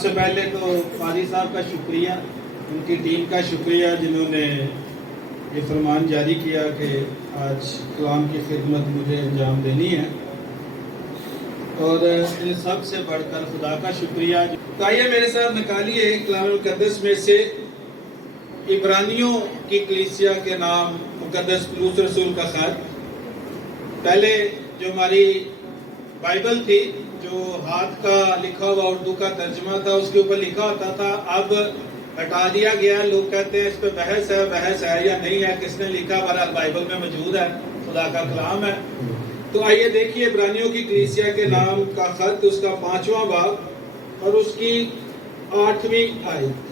سب سے پہلے تو قاری صاحب کا شکریہ، ان کی ٹیم کا شکریہ جنہوں نے یہ فرمان جاری کیا کہ آج کلام کی خدمت مجھے انجام دینی ہے، اور ان سب سے بڑھ کر خدا کا شکریہ۔ تو آئیے میرے ساتھ نکالیے کلام مقدس میں سے عبرانیوں کی کلیسیا کے نام مقدس پولس رسول کا خط۔ پہلے جو ہماری بائبل تھی، جو ہاتھ کا لکھا ہوا اردو کا ترجمہ تھا، اس کے اوپر لکھا ہوتا تھا، اب ہٹا دیا گیا۔ لوگ کہتے ہیں اس پہ بحث ہے یا نہیں ہے، کس نے لکھا، بہرحال بائبل میں موجود ہے، خدا کا کلام ہے۔ تو آئیے دیکھیے عبرانیوں کی کلیسیا کے نام کا خط، اس کا 5واں باب اور اس کی 8ویں آیت۔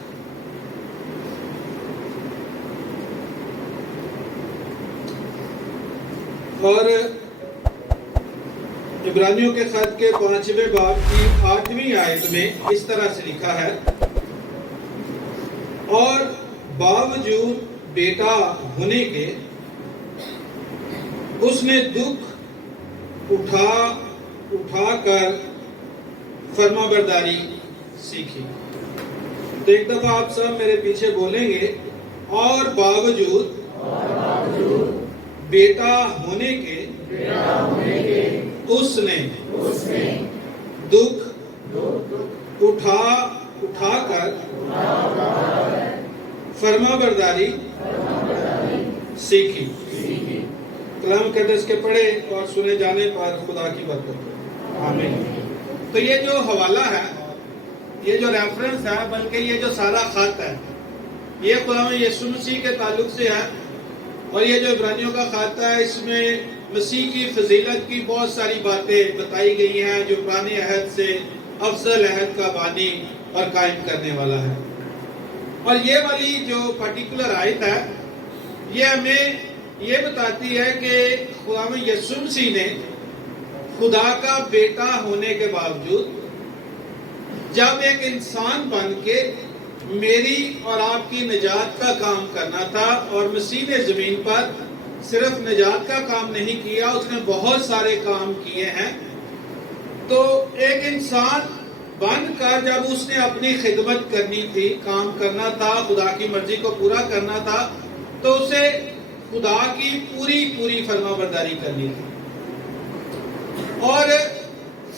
اور عبرانیوں کے خط کے 5ویں باب کی 8ویں آیت میں اس طرح سے لکھا ہے، اور باوجود بیٹا ہونے کے اس نے دکھ اٹھا کر فرما برداری سیکھی۔ تو ایک دفعہ آپ سب میرے پیچھے بولیں گے، اور باوجود بیٹا ہونے کے اس نے دکھ اٹھا کر فرما برداری سیکھی۔ کلام مقدس کے پڑھے اور سنے جانے پر خدا کی برکت ہو، آمین۔ تو یہ جو حوالہ ہے، یہ جو ریفرنس ہے، بلکہ یہ جو سارا خط ہے، یہ خدا یسوع مسیح کے تعلق سے ہے۔ اور یہ جو عبرانیوں کا خط ہے، اس میں مسیح کی فضیلت کی بہت ساری باتیں بتائی گئی ہیں، جو پرانے عہد سے افضل عہد کا بانی اور قائم کرنے والا ہے۔ اور یہ والی جو پرٹیکولر آیت ہے، یہ ہمیں یہ بتاتی ہے کہ خدا یسوع مسیح نے خدا کا بیٹا ہونے کے باوجود جب ایک انسان بن کے میری اور آپ کی نجات کا کام کرنا تھا، اور مسیح نے زمین پر صرف نجات کا کام نہیں کیا، اس نے بہت سارے کام کیے ہیں۔ تو ایک انسان بن کر جب اس نے اپنی خدمت کرنی تھی، کام کرنا تھا، خدا کی مرضی کو پورا کرنا تھا، تو اسے خدا کی پوری فرما برداری کرنی تھی۔ اور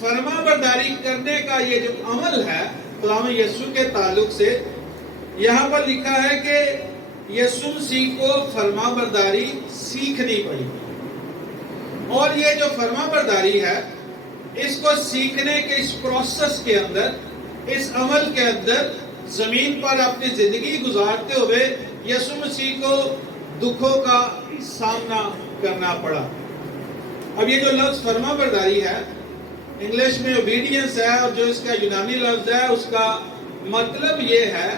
فرما برداری کرنے کا یہ جو عمل ہے خدا یسوع کے تعلق سے، یہاں پر لکھا ہے کہ یسوع مسیح کو فرما برداری سیکھنی پڑی۔ اور یہ جو فرما برداری ہے، اس کو سیکھنے کے اس پروسیس کے اندر، اس عمل کے اندر زمین پر اپنی زندگی گزارتے ہوئے یسوع مسیح کو دکھوں کا سامنا کرنا پڑا۔ اب یہ جو لفظ فرما برداری ہے، انگلش میں اوبیڈینس ہے، اور جو اس کا یونانی لفظ ہے، اس کا مطلب یہ ہے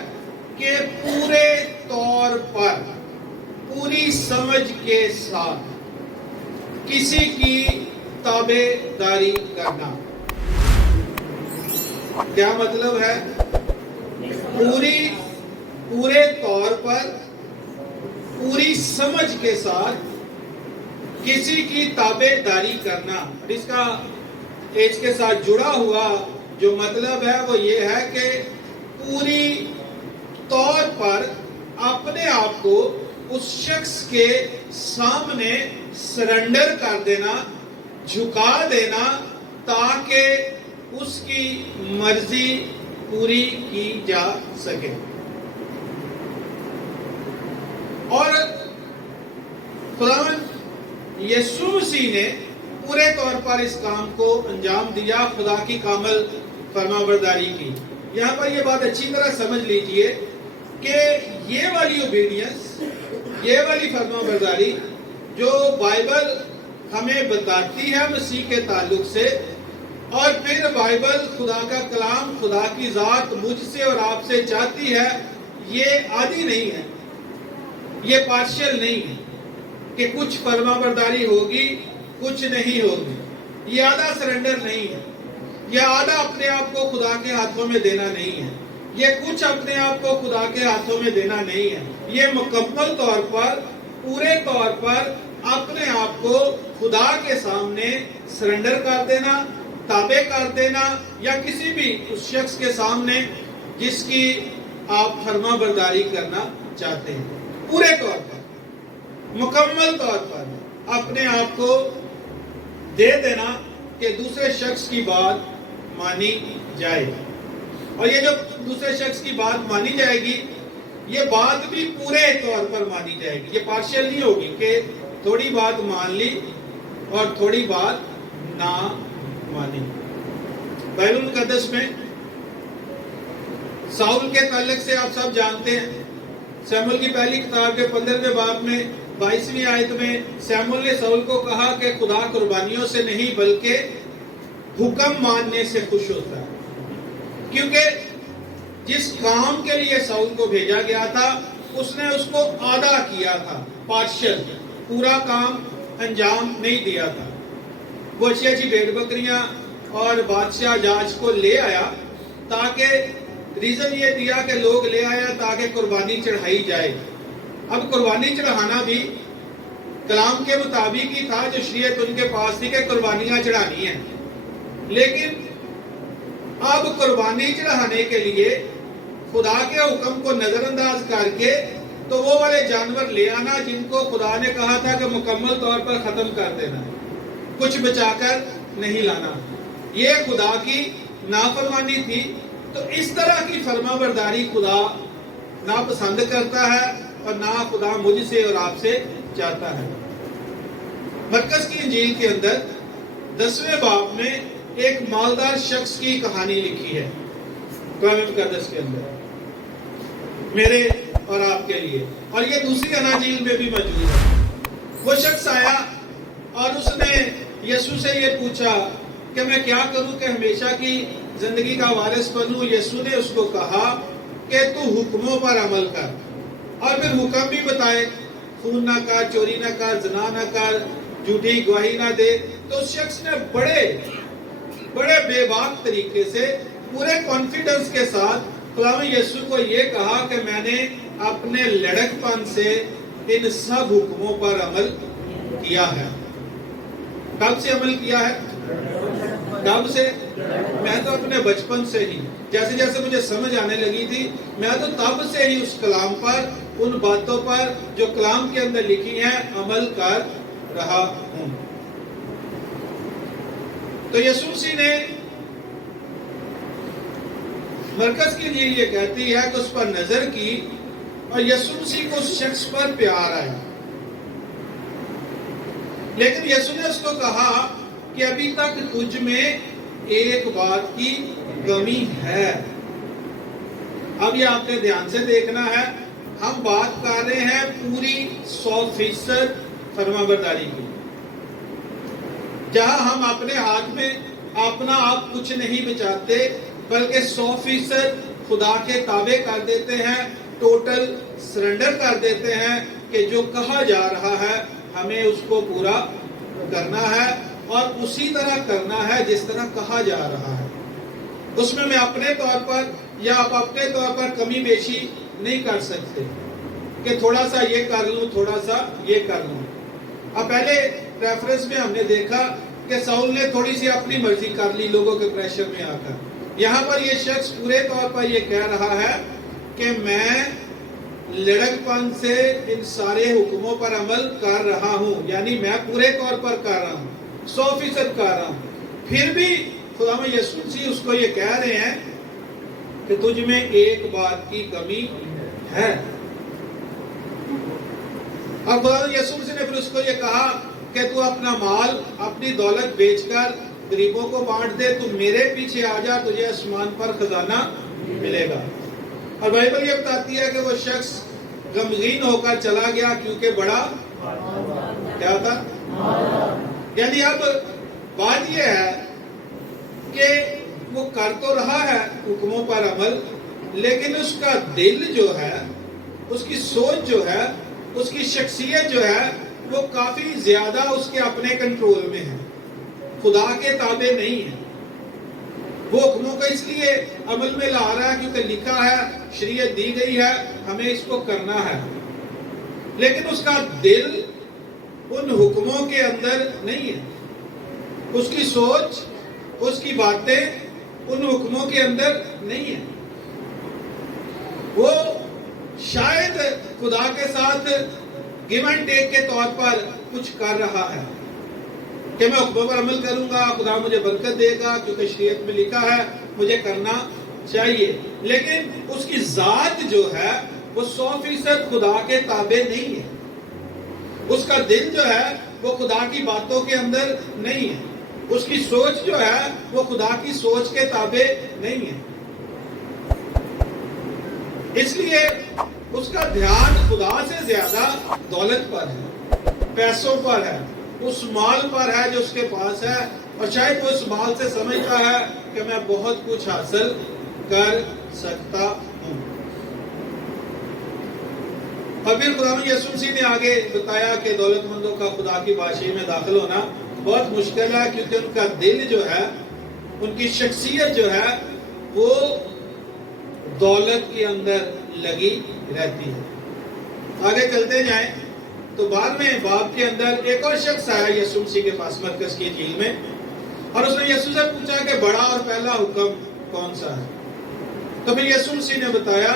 کہ پورے طور پر، پوری سمجھ کے ساتھ کسی کی تابع داری کرنا۔ کیا مطلب ہے؟ پورے طور پر، پوری سمجھ کے ساتھ کسی کی تابع داری کرنا۔ اس کے ساتھ جڑا ہوا جو مطلب ہے وہ یہ ہے کہ پوری طور پر اپنے آپ کو اس شخص کے سامنے سرنڈر کر دینا، جھکا دینا، تاکہ اس کی مرضی پوری کی جا سکے۔ اور خداوند یسوع مسیح نے پورے طور پر اس کام کو انجام دیا، خدا کی کامل فرما برداری کی۔ یہاں پر یہ بات اچھی طرح سمجھ لیجئے کہ یہ والی اوبیڈینس، یہ والی فرما برداری جو بائبل ہمیں بتاتی ہے مسیح کے تعلق سے، اور پھر بائبل خدا کا کلام، خدا کی ذات مجھ سے اور آپ سے چاہتی ہے، یہ آدھی نہیں ہے، یہ پارشل نہیں ہے کہ کچھ فرما برداری ہوگی، کچھ نہیں ہوگی۔ یہ آدھا سرنڈر نہیں ہے، یہ آدھا اپنے آپ کو خدا کے ہاتھوں میں دینا نہیں ہے، یہ کچھ اپنے آپ کو خدا کے ہاتھوں میں دینا نہیں ہے، یہ مکمل طور پر، پورے طور پر اپنے آپ کو خدا کے سامنے سرنڈر کر دینا، تابع کر دینا، یا کسی بھی اس شخص کے سامنے جس کی آپ فرما برداری کرنا چاہتے ہیں، پورے طور پر، مکمل طور پر اپنے آپ کو دے دینا کہ دوسرے شخص کی بات مانی جائے. اور یہ جو دوسرے شخص کی بات مانی جائے گی، یہ بات بھی پورے طور پر مانی جائے گی. یہ پارشل نہیں ہوگی کہ تھوڑی بات مان لی اور تھوڑی بات نہ مانی. بائبل مقدس میں ساؤل کے تعلق سے آپ سب جانتے ہیں، سیموئیل کی پہلی کتاب کے 15ویں باب میں 22ویں آیت میں سیموئیل نے ساؤل کو کہا کہ خدا قربانیوں سے نہیں بلکہ حکم ماننے سے خوش ہوتا ہے. کیونکہ جس کام کے لیے ساؤل کو بھیجا گیا تھا اس نے اس کو آدھا کیا تھا، پارشل، پورا کام انجام نہیں دیا تھا. وہ اچھی اچھی بھیڑ بکریاں اور بادشاہ جاج کو لے آیا، تاکہ ریزن یہ دیا کہ لوگ لے آیا تاکہ قربانی چڑھائی جائے. اب قربانی چڑھانا بھی کلام کے مطابق ہی تھا، جو شریعت ان کے پاس تھی کہ قربانیاں چڑھانی ہیں. لیکن اب قربانی چڑھانے کے لیے خدا کے حکم کو نظر انداز کر کے تو وہ والے جانور لے آنا جن کو خدا نے کہا تھا کہ مکمل طور پر ختم کر دینا، کچھ بچا کر نہیں لانا. یہ خدا کی نافرمانی تھی. تو اس طرح کی فرما برداری خدا ناپسند کرتا ہے اور نہ خدا مجھ سے اور آپ سے چاہتا ہے. مرکز کی انجیل کے اندر 10ویں باب میں ایک مالدار شخص کی کہانی لکھی ہے کلام مقدس کے اندر، میرے اور آپ کے لیے، اور یہ دوسری اناجیل میں بھی موجود ہے. وہ شخص آیا اور اس نے یسوع سے یہ پوچھا کہ میں کیا کروں کہ ہمیشہ کی زندگی کا وارث بنوں. یسوع نے اس کو کہا کہ تو حکموں پر عمل کر، اور پھر حکم بھی بتائے، خون نہ کر، چوری نہ کر، زنا نہ کر، جھوٹی گواہی نہ دے. تو اس شخص نے بڑے بے باک طریقے سے پورے کانفیڈنس کے ساتھ خداوند یسوع کو یہ کہا کہ میں نے اپنے لڑک پن سے ان سب حکموں پر عمل کیا ہے. کب سے عمل کیا ہے؟ کب سے؟ میں تو اپنے بچپن سے ہی، جیسے جیسے مجھے سمجھ آنے لگی تھی، میں تو تب سے ہی اس کلام پر، ان باتوں پر جو کلام کے اندر لکھی ہیں عمل کر رہا ہوں. تو یسوع مسیح نے مرکز کی انجیل یہ کہتی ہے کہ اس پر نظر کی اور یسوع مسیح کو اس شخص پر پیار آیا. لیکن یسوع نے اس کو کہا کہ ابھی تک تجھ میں ایک بات کی کمی ہے. اب یہ آپ نے دھیان سے دیکھنا ہے، ہم بات کر رہے ہیں پوری 100% فرما برداری کی، جہاں ہم اپنے ہاتھ میں اپنا آپ کچھ نہیں بچاتے بلکہ 100% خدا کے تابع کر دیتے ہیں، ٹوٹل سرنڈر کر دیتے ہیں کہ جو کہا جا رہا ہے ہمیں اس کو پورا کرنا ہے اور اسی طرح کرنا ہے جس طرح کہا جا رہا ہے. اس میں اپنے طور پر یا آپ اپنے طور پر کمی بیشی نہیں کر سکتے کہ تھوڑا سا یہ کر لوں، تھوڑا سا یہ کر لوں. اب پہلے ریفرنس میں ہم نے دیکھا کہ ساؤل نے تھوڑی سی اپنی مرضی کر لی لوگوں کے پریشر میں آ کر. یہاں پر یہ شخص پورے طور پر یہ کہہ رہا ہے کہ میں لڑک پن سے ان سارے حکموں پر عمل کر رہا ہوں، یعنی میں پورے طور پر کر رہا ہوں، 100% کر رہا ہوں. پھر بھی خداوند یسوع مسیح اس کو یہ کہہ رہے ہیں کہ تجھ میں ایک بات کی کمی ہے. اور خداوند یسوع مسیح نے پھر اس کو یہ کہا کہ تو اپنا مال، اپنی دولت بیچ کر غریبوں کو بانٹ دے، تو میرے پیچھے آ جا، تجھے آسمان پر خزانہ ملے گا. اور بائبل یہ بتاتی ہے کہ وہ شخص غمگین ہو کر چلا گیا کیونکہ بڑا کیا تھا، یعنی اب بات یہ ہے کہ وہ کر تو رہا ہے حکموں پر عمل، لیکن اس کا دل جو ہے، اس کی سوچ جو ہے، اس کی شخصیت جو ہے وہ کافی زیادہ اس کے اپنے کنٹرول میں ہے، خدا کے تابع نہیں ہے. وہ حکموں کو اس لیے عمل میں لا رہا ہے کیونکہ لکھا ہے، شریعت دی گئی ہے، ہمیں اس کو کرنا ہے، لیکن اس کا دل ان حکموں کے اندر نہیں ہے. اس کی سوچ، اس کی باتیں ان حکموں کے اندر نہیں ہے. شاید خدا کے ساتھ گیو اینڈ ٹیک کے طور پر کچھ کر رہا ہے کہ میں حکموں پر عمل کروں گا، خدا مجھے برکت دے گا کیونکہ شریعت میں لکھا ہے مجھے کرنا چاہیے، لیکن اس کی ذات جو ہے وہ 100% خدا کے تابع نہیں ہے، اس کا دل جو ہے وہ خدا کی باتوں کے اندر نہیں ہے، اس کی سوچ جو ہے وہ خدا کی سوچ کے تابع نہیں ہے، اس لیے اس کا دھیان خدا سے زیادہ دولت پر ہے، پیسوں پر ہے، اس مال پر ہے جو اس کے پاس ہے، اور شاید وہ اس مال سے سمجھتا ہے کہ میں بہت کچھ حاصل کر سکتا ہوں۔ اور پھر خدا یسوع مسیح نے آگے بتایا کہ دولت مندوں کا خدا کی بادشاہی میں داخل ہونا بہت مشکل ہے، کیونکہ ان کا دل جو ہے، ان کی شخصیت جو ہے وہ دولت کے اندر لگی رہتی ہے۔ آگے چلتے جائیں تو بعد میں باب کے اندر ایک اور شخص آیا یسوع مسیح کے پاس مرکز کی جھیل میں، اور اس نے یسوع سے پوچھا کہ بڑا اور پہلا حکم کون سا ہے؟ تو پھر یسوع مسیح نے بتایا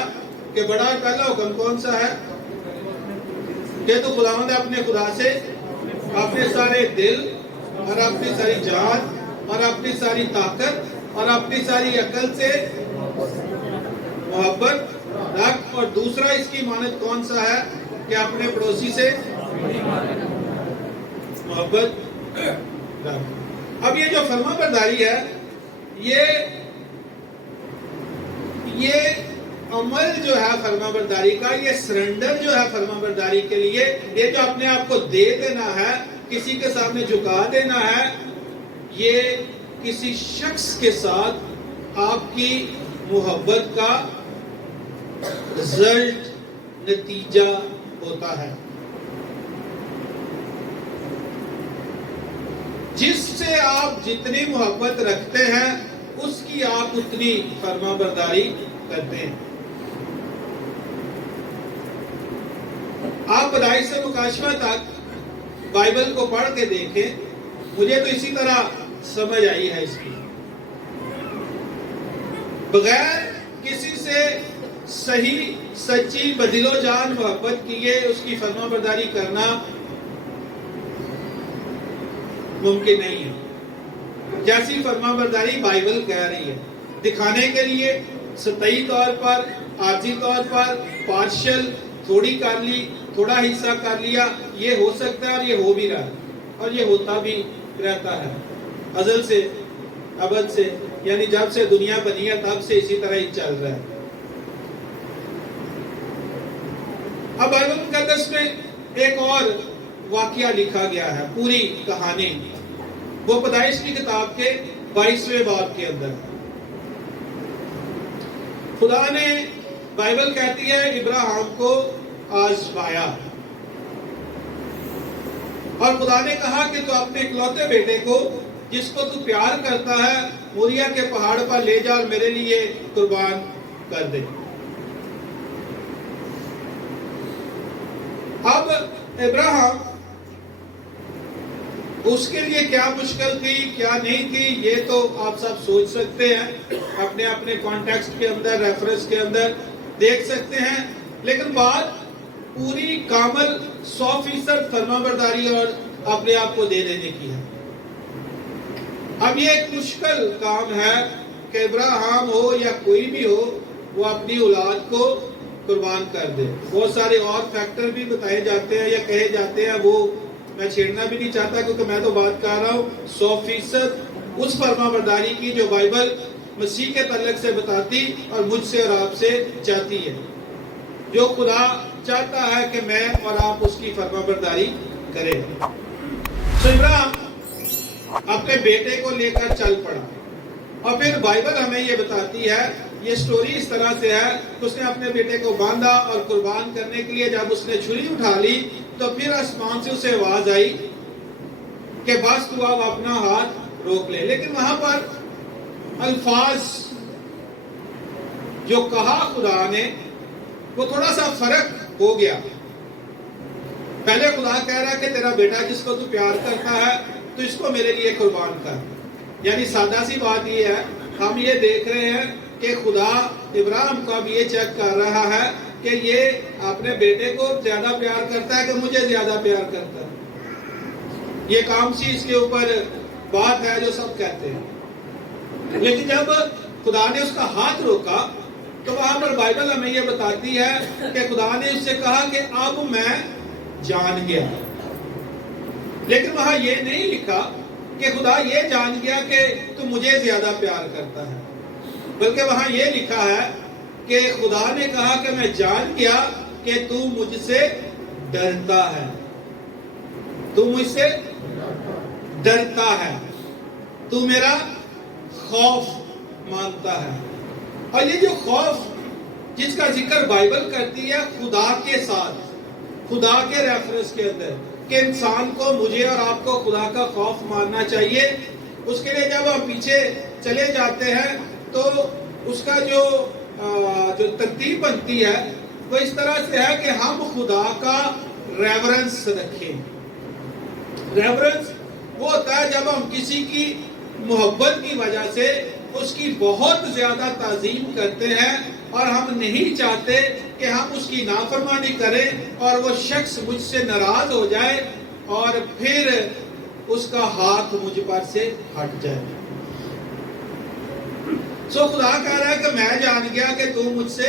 کہ بڑا اور پہلا حکم کون سا ہے کہ تو خداوند اپنے خدا سے اپنے سارے دل اور اپنی ساری جان اور اپنی ساری طاقت اور اپنی ساری عقل سے محبت رکھ، اور دوسرا اس کی مانند کون سا ہے کہ اپنے پڑوسی سے محبت رکھ۔ اب یہ جو فرما برداری ہے، یہ عمل جو ہے فرما برداری کا، یہ سرنڈر جو ہے فرما برداری کے لیے، یہ جو اپنے آپ کو دے دینا ہے، کسی کے سامنے جھکا دینا ہے، یہ کسی شخص کے ساتھ آپ کی محبت کا رزلٹ، نتیجہ ہوتا ہے۔ جس سے آپ جتنی محبت رکھتے ہیں اس کی آپ اتنی فرما برداری کرتے ہیں۔ آپ پیدائش سے مکاشفہ تک بائبل کو پڑھ کے دیکھیں، مجھے تو اسی طرح سمجھ آئی ہے اس کی، بغیر کسی سے صحیح سچی بدل و جان محبت کیے اس کی فرما برداری کرنا ممکن نہیں ہے۔ جیسی فرما برداری بائبل کہہ رہی ہے، دکھانے کے لیے سطحی طور پر، عارضی طور پر، پارشل، تھوڑی کر لی، تھوڑا حصہ کر لیا، یہ ہو سکتا ہے اور یہ ہو بھی رہا ہے، اور یہ ہوتا بھی رہتا ہے ازل سے ابد سے، یعنی جب سے دنیا بنی ہے تب سے اسی طرح ہی چل رہا ہے۔ اب بائبل مقدس میں ایک اور واقعہ لکھا گیا ہے، پوری کہانی، وہ پیدائش کی کتاب کے 22ویں باب کے اندر۔ خدا نے، بائبل کہتی ہے، ابراہیم کو آزمایا، اور خدا نے کہا کہ تو اپنے اکلوتے بیٹے کو جس کو تو پیار کرتا ہے موریا کے پہاڑ پر لے جا اور میرے لیے قربان کر دے۔ اب ابراہیم، اس کے لیے کیا مشکل تھی کیا نہیں تھی یہ تو آپ سب سوچ سکتے ہیں، اپنے اپنے کانٹیکسٹ کے اندر، ریفرنس کے اندر دیکھ سکتے ہیں، لیکن بات پوری کامل 100% فرما برداری اور اپنے آپ کو دے دینے کی ہے۔ اب یہ ایک مشکل کام ہے کہ ابراہیم ہو یا کوئی بھی ہو وہ اپنی اولاد کو قربان کر دے۔ بہت سارے اور فیکٹر بھی بتائے جاتے ہیں یا کہے جاتے ہیں، وہ میں چھیڑنا بھی نہیں چاہتا کیونکہ میں تو بات کر رہا ہوں 100% اس فرما برداری کی جو بائبل مسیح کے تعلق سے بتاتی اور مجھ سے اور آپ سے چاہتی ہے، جو خدا چاہتا ہے کہ میں اور آپ اس کی فرما برداری کریں۔ تو ابراہیم اپنے بیٹے کو لے کر چل پڑا، اور پھر بائبل ہمیں یہ بتاتی ہے، یہ سٹوری اس طرح سے ہے کہ اس نے اپنے بیٹے کو باندھا اور قربان کرنے کے لیے جب اس نے چھری اٹھا لی تو پھر آسمان سے اسے آواز آئی کہ بس تو اب اپنا ہاتھ روک لے، لیکن وہاں پر الفاظ جو کہا خدا نے وہ تھوڑا سا فرق ہو گیا۔ پہلے خدا کہہ رہا کہ تیرا بیٹا جس کو تو پیار کرتا ہے تو اس کو میرے لیے قربان کر، یعنی سادہ سی بات یہ ہے، ہم یہ دیکھ رہے ہیں کہ خدا ابراہیم کو اب یہ چیک کر رہا ہے کہ یہ اپنے بیٹے کو زیادہ پیار کرتا ہے کہ مجھے زیادہ پیار کرتا ہے. یہ کام سی اس کے اوپر بات ہے جو سب کہتے ہیں. لیکن جب خدا نے اس کا ہاتھ روکا تو وہاں پر بائبل ہمیں یہ بتاتی ہے کہ خدا نے اس سے کہا کہ اب میں جان گیا. لیکن وہاں یہ نہیں لکھا کہ خدا یہ جان گیا کہ تو مجھے زیادہ پیار کرتا ہے، بلکہ وہاں یہ لکھا ہے کہ خدا نے کہا کہ میں جان گیا کہ تو مجھ سے ڈرتا ہے، تو مجھ سے ڈرتا ہے، تو میرا خوف مانتا ہے. اور یہ جو خوف جس کا ذکر بائبل کرتی ہے خدا کے ساتھ، خدا کے ریفرنس کے اندر، کہ انسان کو، مجھے اور آپ کو خدا کا خوف ماننا چاہیے. اس کے لیے جب ہم پیچھے چلے جاتے ہیں تو اس کا جو ترتیب بنتی ہے وہ اس طرح سے ہے کہ ہم خدا کا ریورنس رکھیں. ریورنس وہ ہوتا ہے جب ہم کسی کی محبت کی وجہ سے اس کی بہت زیادہ تعظیم کرتے ہیں اور ہم نہیں چاہتے کہ ہم اس کی نافرمانی کریں اور وہ شخص مجھ سے ناراض ہو جائے اور پھر اس کا ہاتھ مجھ پر سے ہٹ جائے. سو خدا کہہ رہا ہے کہ میں جان گیا کہ تو مجھ سے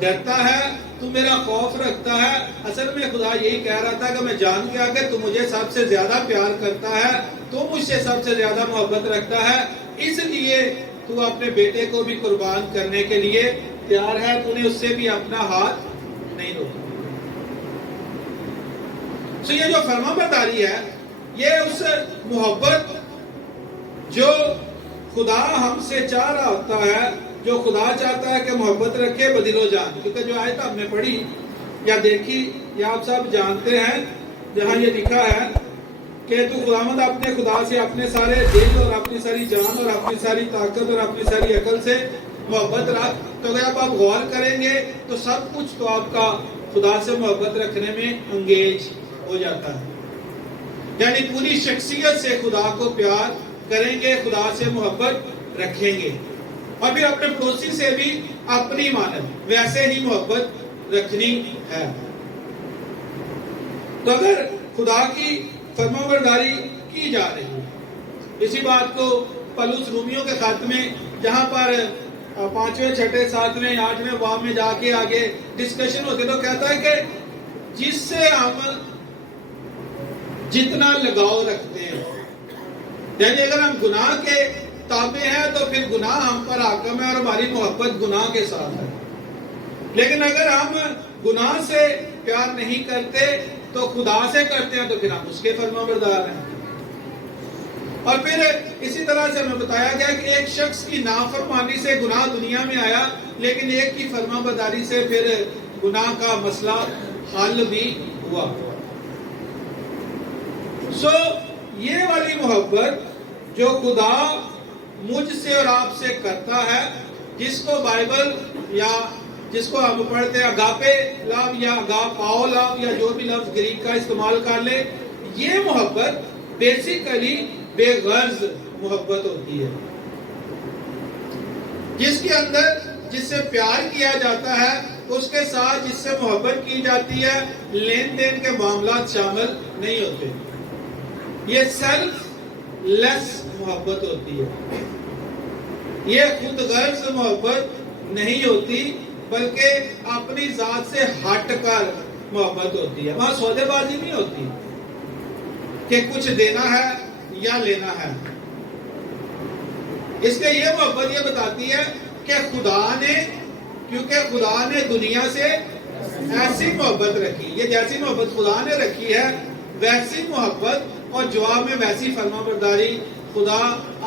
ڈرتا ہے، تو میرا خوف رکھتا ہے. اصل میں خدا یہی کہہ رہا تھا کہ میں جان گیا کہ تو مجھے سب سے زیادہ پیار کرتا ہے، تو مجھ سے سب سے زیادہ محبت رکھتا ہے، اس لیے تو اپنے بیٹے کو بھی قربان کرنے کے لیے تیار ہے. تو نے اس سے بھی اپنا ہاتھ نہیں روکا. سو یہ جو فرما برداری ہے یہ اس محبت جو خدا ہم سے چاہ رہا ہوتا ہے، جو خدا چاہتا ہے کہ محبت رکھے بدل و جان. کیونکہ جو آیت ہم نے پڑھی یا دیکھی یا آپ سب جانتے ہیں جہاں یہ لکھا ہے کہ تو خداوند اپنے خدا سے اپنے سارے دل اور اپنی ساری جان اور اپنی ساری طاقت اور اپنی ساری عقل سے محبت رکھ. تو اگر آپ غور کریں گے تو سب کچھ تو آپ کا خدا سے محبت رکھنے میں انگیج ہو جاتا ہے. یعنی پوری شخصیت سے خدا کو پیار کریں گے، خدا سے محبت رکھیں گے، اور پھر اپنے پڑوسی سے بھی اپنی مانند ویسے ہی محبت رکھنی ہے. تو اگر خدا کی فرمانبرداری کی جا رہی ہے، اسی بات کو پولس رومیوں کے خط میں جہاں پر 5ویں 6 7ویں 8ویں باب میں جا کے آگے ڈسکشن ہوتے تو کہتا ہے کہ جس سے ہم جتنا لگاؤ رکھتے ہیں، یعنی اگر ہم گناہ کے تابع ہیں تو پھر گناہ ہم پر حاکم ہے اور ہماری محبت گناہ کے ساتھ ہے. لیکن اگر ہم گناہ سے پیار نہیں کرتے تو خدا سے کرتے ہیں تو پھر ہم اس کے فرمانبردار ہیں. اور پھر اسی طرح سے ہمیں بتایا گیا کہ ایک شخص کی نافرمانی سے گناہ دنیا میں آیا، لیکن ایک کی فرمانبرداری سے پھر گناہ کا مسئلہ حل بھی ہوا. سو یہ والی محبت جو خدا مجھ سے اور آپ سے کرتا ہے، جس کو بائبل یا جس کو ہم پڑھتے ہیں اگاپے لو یا اگاپاؤ لو یا جو بھی لفظ گریک کا استعمال کر لے، یہ محبت بیسیکلی بے غرض محبت ہوتی ہے، جس کے اندر جس سے پیار کیا جاتا ہے اس کے ساتھ جس سے محبت کی جاتی ہے لین دین کے معاملات شامل نہیں ہوتے. یہ سیلف لیس محبت ہوتی ہے، یہ خود غرض محبت نہیں ہوتی، بلکہ اپنی ذات سے ہٹ کر محبت ہوتی ہے. وہاں سودے بازی نہیں ہوتی کہ کچھ دینا ہے یا لینا ہے. اس لیے یہ محبت یہ بتاتی ہے کہ خدا نے، کیونکہ خدا نے دنیا سے ایسی محبت رکھی، یہ جیسی محبت خدا نے رکھی ہے ویسی محبت اور جواب میں ویسی فرمانبرداری خدا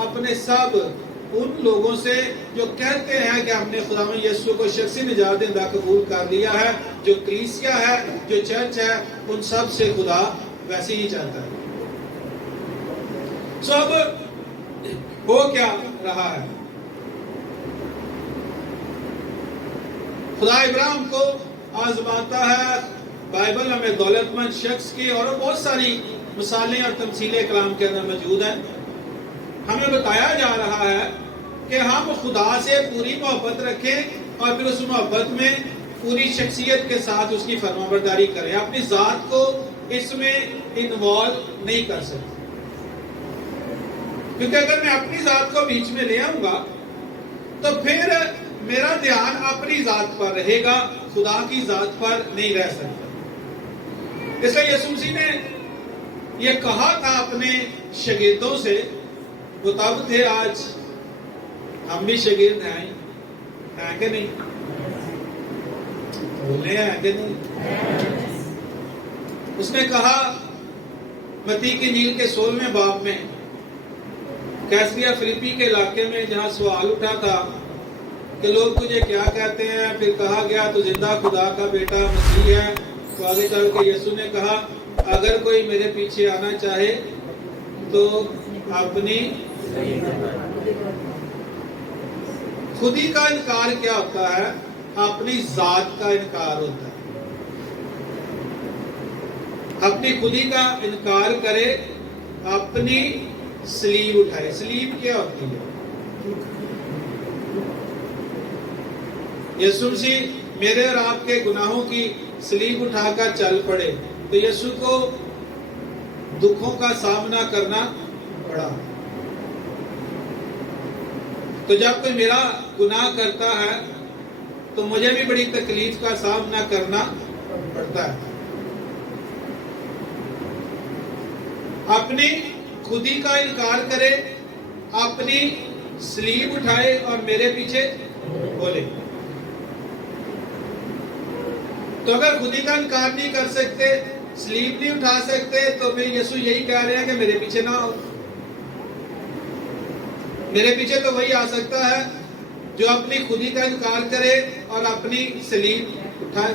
اپنے سب ان لوگوں سے جو کہتے ہیں کہ ہم نے خدا میں یسوع کو شخصی نجات دہندہ قبول کر لیا ہے، جو کلیسیا ہے، جو چرچ ہے، ان سب سے خدا ویسے ہی چاہتا ہے. سو اب ہو کیا رہا ہے؟ خدا ابراہیم کو آزماتا ہے. بائبل ہمیں دولت مند شخص کی اور بہت ساری مثالیں اور تمثیلیں کلام کے اندر موجود ہیں. ہمیں بتایا جا رہا ہے کہ ہم خدا سے پوری محبت رکھیں اور پھر اس محبت میں پوری شخصیت کے ساتھ اس کی فرمانبرداری کریں، اپنی ذات کو اس میں انوالو نہیں کر سکتے، کیونکہ اگر میں اپنی ذات کو بیچ میں لے آؤں گا تو پھر میرا دھیان اپنی ذات پر رہے گا، خدا کی ذات پر نہیں رہ سکتا۔ اس لیے یسوع مسیح نے یہ کہا تھا اپنے شاگردوں سے، وہ تب تھے، آج ہم بھی شاگرد ہیں کہ نہیں؟ بولے ہیں کہ نہیں؟ اس نے کہا متی کی انجیل کے 16ویں باب میں، کیسریا فلیپی کے علاقے میں، جہاں سوال اٹھا تھا کہ لوگ تجھے کیا کہتے ہیں، پھر کہا گیا تو زندہ خدا کا بیٹا مسیح ہے، تو آگے چل کے یسوع نے کہا اگر کوئی میرے پیچھے آنا چاہے تو اپنی خودی کا انکار کیا ہوتا ہے؟ اپنی ذات کا انکار ہوتا ہے۔ اپنی خودی کا انکار کرے، اپنی سلیب اٹھائے۔ سلیب کیا ہوتی ہے؟ یسوع مسیح میرے اور آپ کے گناہوں کی سلیب اٹھا کر چل پڑے تو یسوع کو دکھوں کا سامنا کرنا پڑا۔ تو جب کوئی میرا گناہ کرتا ہے تو مجھے بھی بڑی تکلیف کا سامنا کرنا پڑتا ہے۔ اپنی خودی کا انکار کرے، اپنی سلیب اٹھائے اور میرے پیچھے بولے۔ تو اگر خودی کا انکار نہیں کر سکتے، سلیب نہیں اٹھا سکتے، تو پھر یسوع یہی کہہ رہے ہیں کہ میرے پیچھے نہ آؤ۔ میرے پیچھے تو وہی آ سکتا ہے جو اپنی خودی کا انکار کرے اور اپنی سلیب اٹھائے۔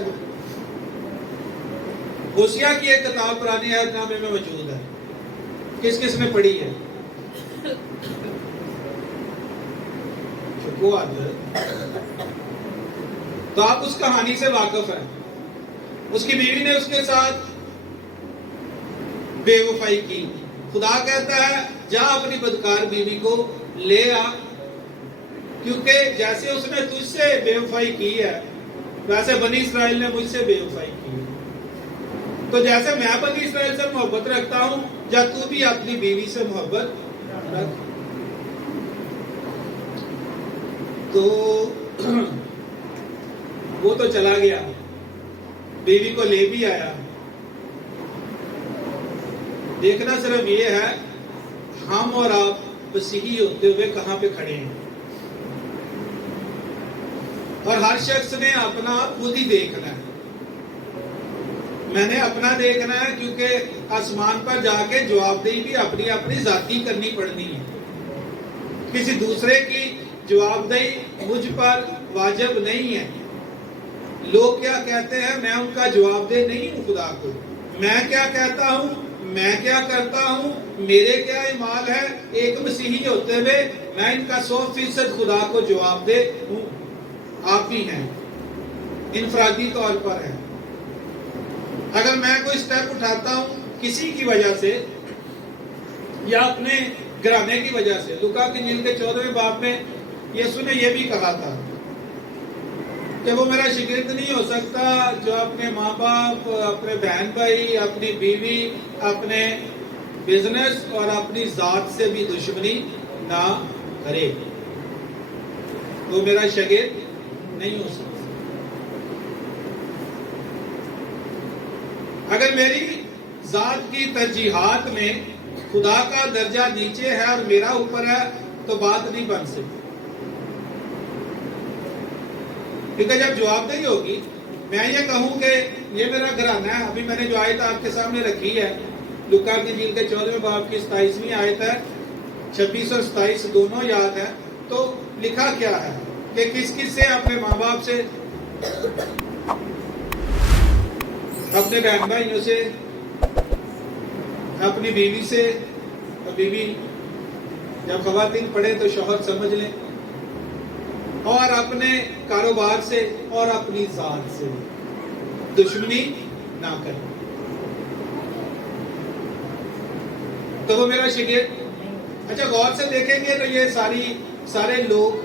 ہوشیہ کی ایک کتاب پرانی عہد نامے میں موجود ہے، کس کس نے پڑھی ہے؟ تو آپ اس کہانی سے واقف ہیں۔ اس کی بیوی نے اس کے ساتھ بے وفائی کی۔ خدا کہتا ہے جا اپنی بدکار بیوی کو لے آ، کیونکہ جیسے اس نے تجھ سے بے وفائی کی ہے ویسے بنی اسرائیل نے مجھ سے بے وفائی کی ہے۔ تو جیسے میں بنی اسرائیل سے محبت رکھتا ہوں، جا تو بھی اپنی بیوی سے محبت رکھ۔ تو وہ تو چلا گیا، بیوی کو لے بھی آیا۔ دیکھنا صرف یہ ہے ہم اور آپ مسیحی ہوتے ہوئے کہاں پہ کھڑے ہیں، اور ہر شخص نے اپنا خود ہی دیکھنا ہے۔ میں نے اپنا دیکھنا ہے، کیونکہ آسمان پر جا کے جواب دہی بھی اپنی اپنی ذاتی کرنی پڑنی ہے۔ کسی دوسرے کی جواب دہی مجھ پر واجب نہیں ہے۔ لوگ کیا کہتے ہیں میں ان کا جواب دہ نہیں ہوں خدا کو۔ میں کیا کہتا ہوں، میں کیا کرتا ہوں، میرے کیا اعمال ہے، ایک مسیحی ہوتے ہوئے میں ان کا 100% خدا کو جواب دہ ہوں۔ آپ بھی ہیں، انفرادی طور پر ہے۔ اگر میں کوئی سٹیپ اٹھاتا ہوں کسی کی وجہ سے یا اپنے گھرانے کی وجہ سے، لوکا کی انجیل کے 14ویں باب میں یسوع نے یہ بھی کہا تھا کہ وہ میرا شاگرد نہیں ہو سکتا جو اپنے ماں باپ، اپنے بہن بھائی، اپنی بیوی، اپنے بزنس اور اپنی ذات سے بھی دشمنی نہ کرے، وہ میرا شاگرد نہیں ہو سکتا۔ اگر میری ذات کی ترجیحات میں خدا کا درجہ نیچے ہے اور میرا اوپر ہے تو بات نہیں بن سکتی، کیونکہ جب جواب دہی ہوگی، میں یہ کہوں کہ یہ میرا گھرانہ ہے۔ ابھی میں نے جو آیت آپ کے سامنے رکھی ہے، لوکا کی انجیل کے 14ویں باب کی 27ویں آیت ہے، 26 اور 27 دونوں یاد ہے۔ تو لکھا کیا ہے کہ کس کس سے؟ اپنے ماں باپ سے، اپنے بہن بھائیوں سے، اپنی بیوی سے، اور بیوی جب خواتین پڑھے تو شوہر سمجھ لیں، اور اپنے کاروبار سے اور اپنی ذات سے دشمنی نہ کریں، تو وہ میرا شاگرد۔ اچھا غور سے دیکھیں گے تو یہ سارے لوگ،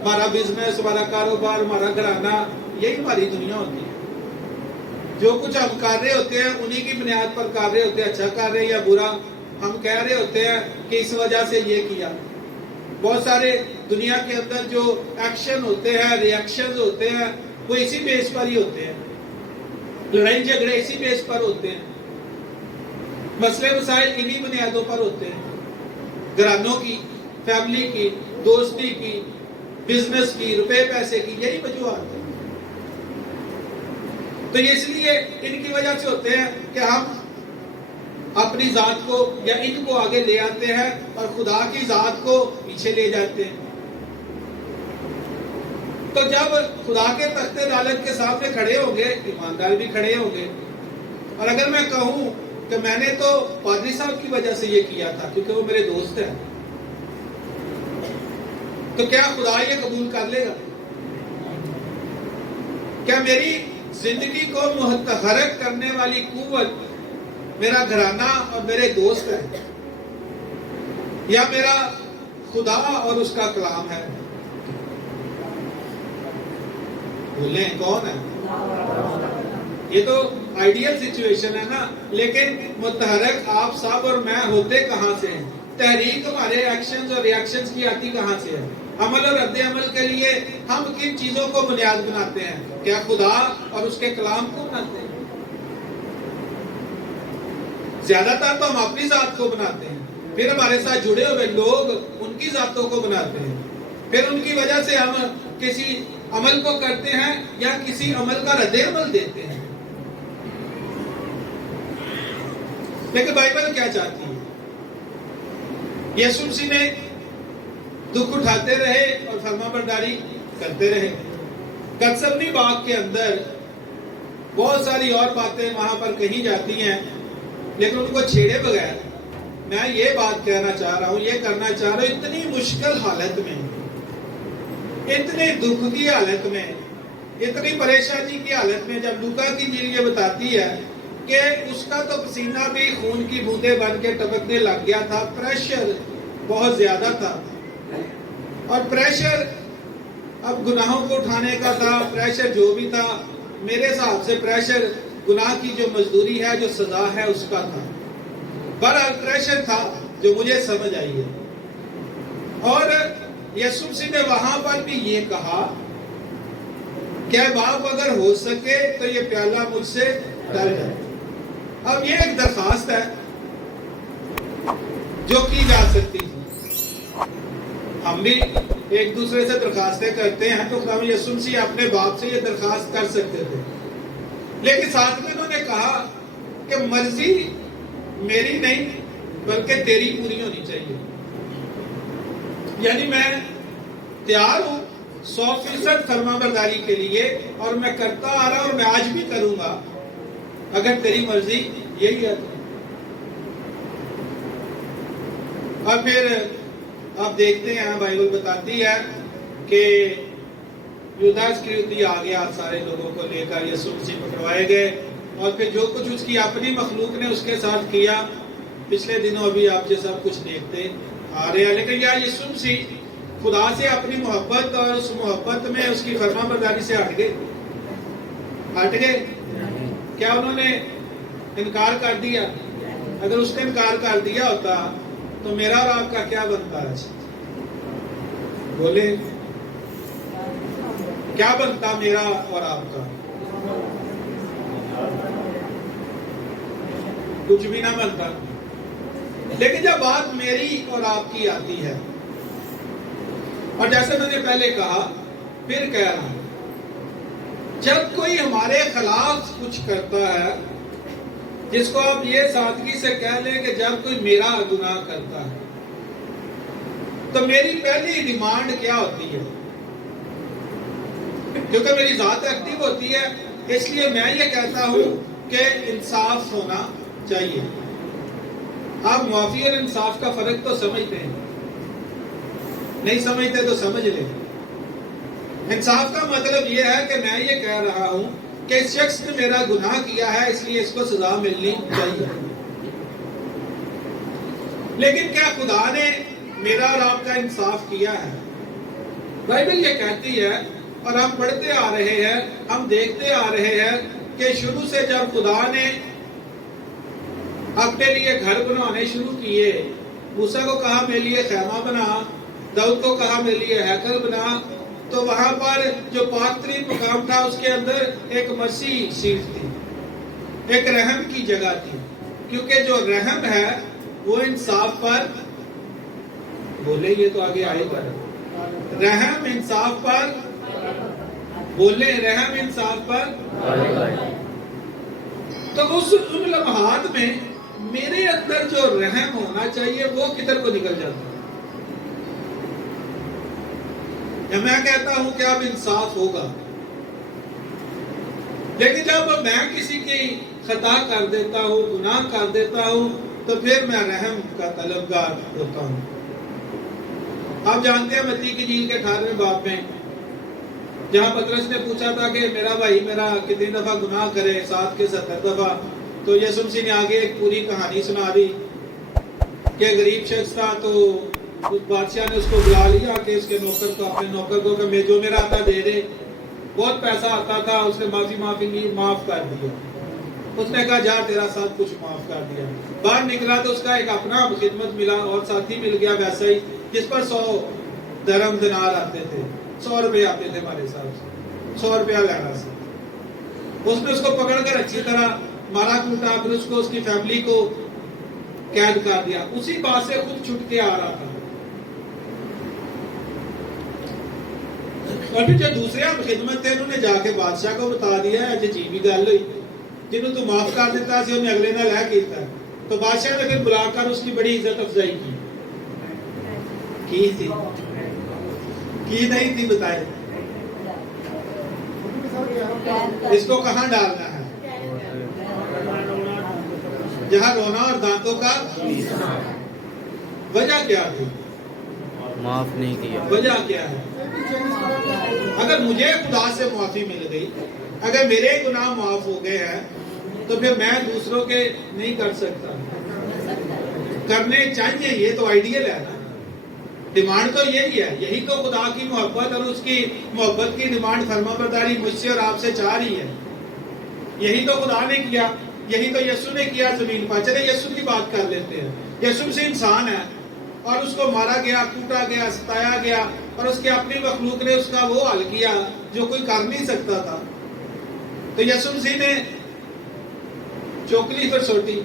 ہمارا بزنس، ہمارا کاروبار، ہمارا گھرانہ، یہی ہماری دنیا ہوتی ہے. جو کچھ ہم کر رہے ہوتے ہیں انہی کی بنیاد پر کر رہے ہوتے ہیں. اچھا کر رہے ہیں یا برا ہم کہہ رہے ہوتے ہیں کہ اس وجہ سے یہ کیا. بہت سارے دنیا کے اندر جو ایکشن ہوتے ہیں، ری ایکشن ہوتے ہیں، وہ اسی بیس پر ہی ہوتے ہیں. لڑائی جھگڑے اسی بیس پر ہوتے ہیں. مسئلے مسائل انہی بنیادوں پر ہوتے ہیں. گھرانوں کی، فیملی کی، دوستی کی، بزنس کی، روپے پیسے کی، یہی وجوہات ہیں. تو اس لیے ان کی وجہ سے ہوتے ہیں کہ ہم اپنی ذات کو یا ان کو آگے لے آتے ہیں اور خدا کی ذات کو پیچھے لے جاتے ہیں. تو جب خدا کے تخت عدالت کے سامنے کھڑے ہوں گے، ایماندار بھی کھڑے ہوں گے. اور اگر میں کہوں کہ میں نے تو پادری صاحب کی وجہ سے یہ کیا تھا کیونکہ وہ میرے دوست ہیں، تو کیا خدا یہ قبول کر لے گا؟ کیا میری زندگی کو متحرک کرنے والی قوت میرا گھرانہ اور میرے دوست ہے، یا میرا خدا اور اس کا کلام ہے؟ بولیں کون ہے؟ یہ تو آئیڈیل سچویشن ہے نا. لیکن متحرک آپ سب اور میں ہوتے کہاں سے ہیں؟ تحریک ہمارے ایکشنز اور ری ایکشنز کی آتی کہاں سے ہے؟ عمل اور رد عمل کے لیے ہم کن چیزوں کو بنیاد بناتے ہیں؟ کیا خدا اور اس کے کلام کو بناتے ہیں؟ زیادہ تر تو ہم اپنی ذات کو بناتے ہیں. پھر ہمارے ساتھ جڑے ہوئے لوگ ان کی ذاتوں کو بناتے ہیں. پھر ان کی وجہ سے ہم کسی عمل کو کرتے ہیں یا کسی عمل کا رد عمل دیتے ہیں. لیکن بائبل کیا چاہتی ہے؟ یسوع مسیح نے دکھ اٹھاتے رہے اور فرما برداری کرتے رہے. گتسمنی باغ کے اندر بہت ساری اور باتیں وہاں پر کہی جاتی ہیں، لیکن ان کو چھیڑے بغیر میں یہ بات کہنا چاہ رہا ہوں، یہ کرنا چاہ رہا ہوں. اتنی مشکل حالت میں، اتنے دکھ کی حالت میں، اتنی پریشانی کی حالت میں، جب لوکا کی انجیل یہ بتاتی ہے کہ اس کا تو پسینہ بھی خون کی بوندیں بن کے ٹپکنے لگ گیا تھا، پریشر بہت زیادہ تھا. اور پریشر اب گناہوں کو اٹھانے کا تھا. پریشر جو بھی تھا، میرے حساب سے پریشر گناہ کی جو مزدوری ہے، جو سزا ہے، اس کا تھا. بڑا پریشر تھا جو مجھے سمجھ آئی ہے. اور یسوع مسیح نے وہاں پر بھی یہ کہا کہ باپ اگر ہو سکے تو یہ پیالہ مجھ سے ٹل جائے. اب یہ ایک درخواست ہے جو کی جا سکتی تھی. ہم بھی ایک دوسرے سے درخواستیں کرتے ہیں، تو خدا یسوع مسیح اپنے باپ سے یہ درخواست کر سکتے تھے. لیکن ساتھ میں انہوں نے کہا کہ مرضی میری نہیں بلکہ تیری پوری ہونی چاہیے. یعنی میں تیار ہوں 100% فرما برداری کے لیے، اور میں کرتا آ رہا ہوں اور میں آج بھی کروں گا اگر تیری مرضی یہی ہے. اور پھر آپ دیکھتے ہیں بائبل بتاتی ہے کہ یہودا اسکریوطی آ گیا سارے لوگوں کو لے کر، یسوع مسیح پکڑوائے گئے، اور پھر جو کچھ اس کی اپنی مخلوق نے اس کے ساتھ کیا پچھلے دنوں ابھی آپ یہ سب کچھ دیکھتے آ رہے ہیں. لیکن یا یسوع مسیح خدا سے اپنی محبت اور اس محبت میں اس کی فرما برداری سے ہٹ گئے. کیا انہوں نے انکار کر دیا؟ اگر اس نے انکار کر دیا ہوتا تو میرا اور آپ کا کیا بنتا ہے؟ بولے کیا بنتا میرا اور آپ کا؟ کچھ بھی نہ بنتا. لیکن جب بات میری اور آپ کی آتی ہے، اور جیسے میں نے پہلے کہا پھر کہہ رہا ہوں، جب کوئی ہمارے خلاف کچھ کرتا ہے، جس کو آپ یہ سادگی سے کہہ لیں کہ جب کوئی میرا گناہ کرتا ہے، تو میری پہلی ڈیمانڈ کیا ہوتی ہے؟ کیونکہ میری ذات ایکٹیو ہوتی ہے، اس لیے میں یہ کہتا ہوں کہ انصاف ہونا چاہیے. آپ معافی اور انصاف کا فرق تو سمجھتے ہیں؟ نہیں سمجھتے تو سمجھ لیں. انصاف کا مطلب یہ ہے کہ میں یہ کہہ رہا ہوں کہ اس شخص نے میرا گناہ کیا ہے، اس لیے اس کو سزا ملنی چاہیے. لیکن کیا خدا نے میرا اور آپ کا انصاف کیا ہے؟ بائبل یہ کہتی ہے اور ہم پڑھتے آ رہے ہیں، ہم دیکھتے آ رہے ہیں کہ شروع سے جب خدا نے اپنے لیے گھر بنانے شروع کیے، موسیٰ کو کہا میرے لیے خیمہ بنا، داؤد کو کہا میرے لیے ہیکل بنا، تو وہاں پر جو پاک ترین مقام تھا اس کے اندر ایک مسیح سیٹ تھی، ایک رحم کی جگہ تھی، کیونکہ جو رحم ہے وہ انصاف پر، بولے یہ تو آگے آئے گا، رحم انصاف پر، بولے رحم انصاف پر، تو ان لمحات میں میرے اندر جو رحم ہونا چاہیے وہ کدھر کو نکل جاتا ہے؟ یا میں کہتا ہوں کہ اب انصاف ہوگا، لیکن جب میں کسی کی خطا کر دیتا ہوں، گناہ کر دیتا ہوں، تو پھر میں رحم کا طلبگار ہوتا ہوں۔ آپ جانتے ہیں متی کی انجیل کے 18ویں باب میں جہاں پطرس نے پوچھا تھا کہ میرا بھائی میرا کتنی دفعہ گناہ کرے، 7 کے 70 دفعہ، تو یسوع مسیح نے آگے ایک پوری کہانی سنا دی کہ غریب شخص تھا، تو اس بادشاہ نے اس کو بلا لیا کہ اس کے نوکر کو، اپنے نوکر کو کہ میں جو میرا آتا دے دے، بہت پیسہ آتا تھا، اس نے معاف کر دیا، اس نے کہا جا تیرا سب کچھ معاف کر دیا۔ باہر نکلا تو اس کا ایک اپنا خدمت ملا اور ساتھی مل گیا ویسا ہی، جس پر 100 درہم دینار آتے تھے، 100 روپے آتے تھے ہمارے حساب سے، 100 روپیہ لینا سے۔ اس نے اس کو پکڑ کر اچھی طرح مارا کوٹا، پھر اس کو اس کی فیملی کو قید کر دیا، اسی بات سے خود چھٹ کے آ رہا تھا۔ اور پھر جو دوسرے خدمت تھے انہوں نے جا کے بادشاہ کو بتا دیا ہے جی بھی گل ہوئی، جنہوں تو معاف کر دیتا سی انہیں اگلے نہ لے کیتا ہے، تو بادشاہ نے پھر بلا کر اس کی بڑی عزت افزائی کی تھی، کی نہیں تھی، بتائے اس کو کہاں ڈالنا ہے؟ جہاں رونا اور دانتوں کا، وجہ کیا تھی؟ معاف نہیں کیا۔ وجہ کیا ہے؟ اگر مجھے خدا سے معافی مل گئی، اگر میرے گناہ معاف ہو گئے ہیں، تو پھر میں دوسروں کے نہیں کر سکتا، کرنے چاہیے، یہ تو آئیڈیل ہے نا، ڈیمانڈ تو یہی ہے، یہی تو خدا کی محبت اور اس کی محبت کی ڈیمانڈ فرما برداری مجھ سے اور آپ سے چاہ رہی ہے، یہی تو خدا نے کیا، یہی تو یسوع نے کیا زمین پر۔ چلے یسوع کی بات کر لیتے ہیں، یسوع سے انسان ہے اور اس کو مارا گیا، کوٹا گیا، ستایا گیا، اور اس کی اپنی مخلوق نے اس کا وہ حل کیا جو کوئی کر نہیں سکتا تھا، تو یسوع مسیح نے چوکلی پر سوٹی،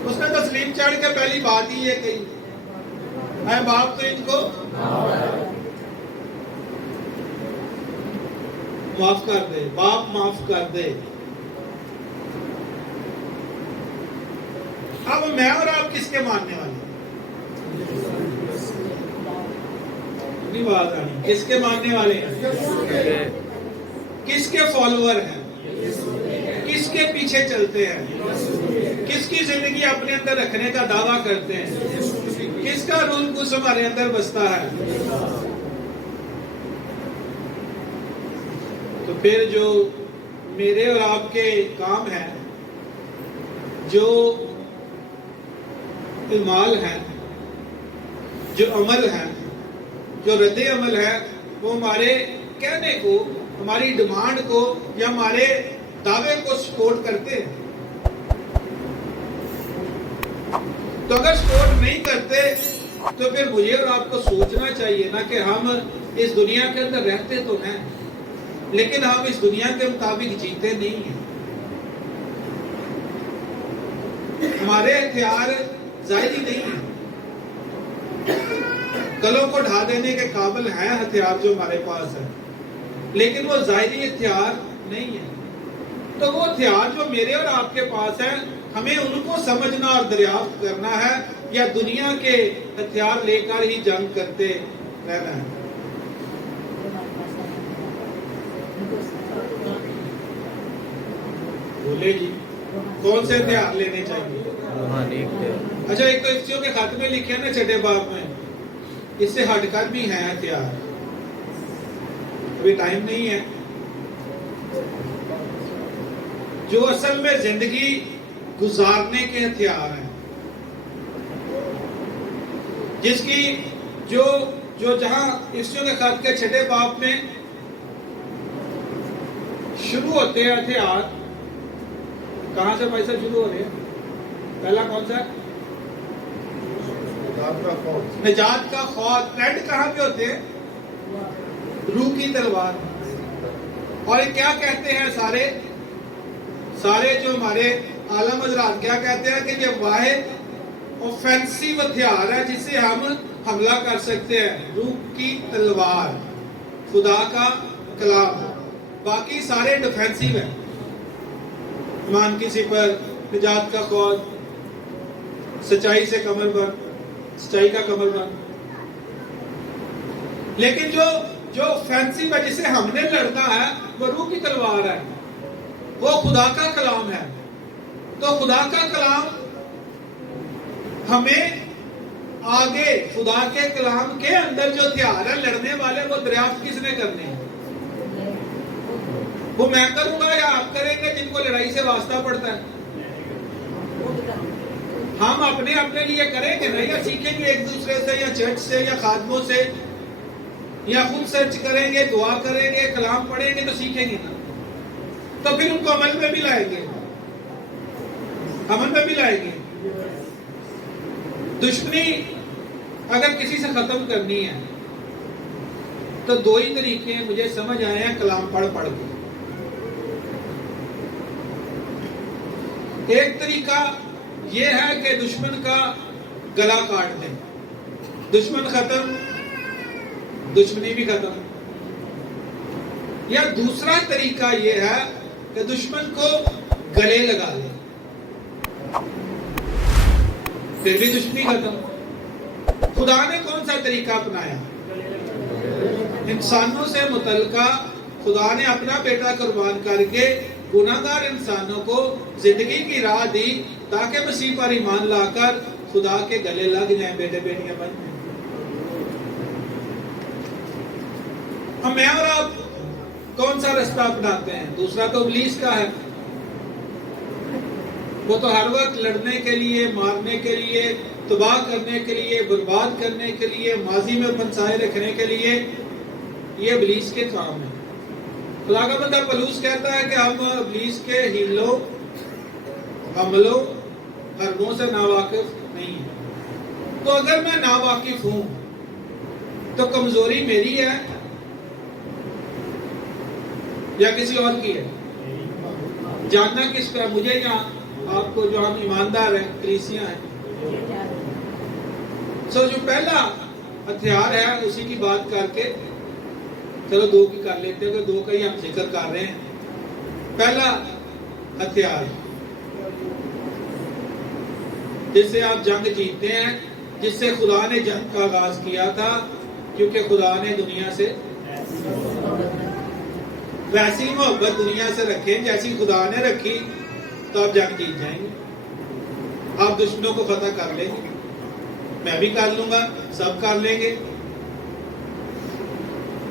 اس نے تسلیم چڑھ کے پہلی بات ہی یہ کہی، اے باپ تو ان کو معاف کر دے، باپ معاف کر دے۔ اب میں اور آپ کس کے ماننے والے ہیں؟ نہیں بات آنی، کس کے ماننے والے ہیں؟ کس کے فالوور ہیں؟ کس کے پیچھے چلتے ہیں؟ کس کی زندگی اپنے اندر رکھنے کا دعویٰ کرتے ہیں؟ کس کا رول کچھ ہمارے اندر بستا ہے؟ تو پھر جو میرے اور آپ کے کام ہیں، جو اعمال ہیں، جو عمل ہے، جو رد عمل ہے، وہ ہمارے کہنے کو، ہماری ڈیمانڈ کو یا ہمارے دعوے کو سپورٹ کرتے ہیں۔ تو اگر سپورٹ نہیں کرتے تو پھر مجھے اور آپ کو سوچنا چاہیے نا کہ ہم اس دنیا کے اندر رہتے تو ہیں، لیکن ہم اس دنیا کے مطابق جیتے نہیں ہیں، ہمارے ہتھیار ظاہری نہیں ہیں، کلوں کو ڈھا دینے کے قابل ہیں ہتھیار جو ہمارے پاس ہے، لیکن وہ ظاہری ہتھیار نہیں ہے۔ تو وہ ہتھیار جو میرے اور آپ کے پاس ہیں، ہمیں ان کو سمجھنا اور دریافت کرنا ہے، یا دنیا کے ہتھیار لے کر ہی جنگ کرتے رہنا ہے؟ بولے جی کون سے ہتھیار لینے چاہیے؟ اچھا، ایک تو افسیوں کے خط میں لکھے نا 6 باب میں، اس سے ہٹ کر بھی ہیں ہتھیار، ابھی ٹائم نہیں ہے، جو اصل میں زندگی گزارنے کے ہتھیار ہیں، جس کی جو جو جہاں افسیوں کے خط کے 6 باب میں شروع ہوتے ہیں ہتھیار، کہاں سے بھائی صاحب شروع ہو رہے ہیں؟ پہلا کون سا ہے؟ نجات کا خوف. اینڈ کہاں پہ ہوتے ہیں؟ روح کی تلوار. اور یہ کیا کہتے ہیں سارے جو ہمارے عالم حضرات کیا کہتے ہیں کہ یہ واحد اوفینسیو ہتھیار ہے جس سے ہم حملہ کر سکتے ہیں. روح کی تلوار، خدا کا کلام. باقی سارے ڈیفینسیو ہیں. ایمان کی صفت، نجات کا خوف، سچائی سے کمر بند، سچائی کا کمر بند. لیکن جو اوفینسیو ہے، جسے ہم نے لڑنا ہے، وہ روح کی تلوار ہے، وہ خدا کا کلام ہے. تو خدا کا کلام ہمیں آگے خدا کے کلام کے اندر جو ہتھیار ہے لڑنے والے، وہ دریافت کس نے کرنے ہیں؟ وہ میں کروں گا یا آپ کریں گے جن کو لڑائی سے واسطہ پڑتا ہے؟ ہم اپنے لیے کریں گے نا، یا سیکھیں گے ایک دوسرے سے، یا چرچ سے، یا خادموں سے، یا خود سرچ کریں گے، دعا کریں گے، کلام پڑھیں گے تو سیکھیں گے نا. تو پھر ان کو عمل میں بھی لائیں گے. دشمنی اگر کسی سے ختم کرنی ہے تو 2 ہی طریقے مجھے سمجھ آئے ہیں کلام پڑھ کے. ایک طریقہ یہ ہے کہ دشمن کا گلا کاٹ دیں. دشمن ختم، دشمنی بھی ختم. یا دوسرا طریقہ یہ ہے کہ دشمن کو گلے لگا دیں، پھر بھی دشمنی ختم. خدا نے کون سا طریقہ اپنایا؟ انسانوں سے متعلقہ خدا نے اپنا بیٹا قربان کر کے گناہگار انسانوں کو زندگی کی راہ دی تاکہ مسیح پر ایمان لا کر خدا کے گلے لگ جائیں، بیٹے بیٹیاں بن جائیں. ہم میں اور آپ کون سا رستہ اپناتے ہیں؟ دوسرا تو ابلیس کا ہے. وہ تو ہر وقت لڑنے کے لیے، مارنے کے لیے، تباہ کرنے کے لیے، برباد کرنے کے لیے، ماضی میں پنسائے رکھنے کے لیے، یہ ابلیس کے کام ہے. خدا کا بندہ پولس کہتا ہے کہ ہم ابلیس کے ہیلوں، حملوں، حربوں سے ناواقف نہیں ہیں. تو اگر میں ناواقف ہوں تو کمزوری میری ہے یا کسی اور کی ہے؟ جاننا کس کا؟ مجھے یا آپ کو جو ہم ایماندار ہیں، کلیسیاں ہیں؟ جو پہلا ہتھیار ہے اسی کی بات کر کے چلو 2 کی کر لیتے ہیں، کہ 2 کا ہی ہم ذکر کر رہے ہیں. پہلا ہتھیار جس سے آپ جنگ جیتتے ہیں، جس سے خدا نے جنگ کا آغاز کیا تھا، کیونکہ خدا نے دنیا سے ویسی محبت دنیا سے رکھیں جیسی خدا نے رکھی، تو آپ جنگ جیت جائیں گے. آپ دشمنوں کو فتح کر لیں گے، میں بھی کر لوں گا، سب کر لیں گے.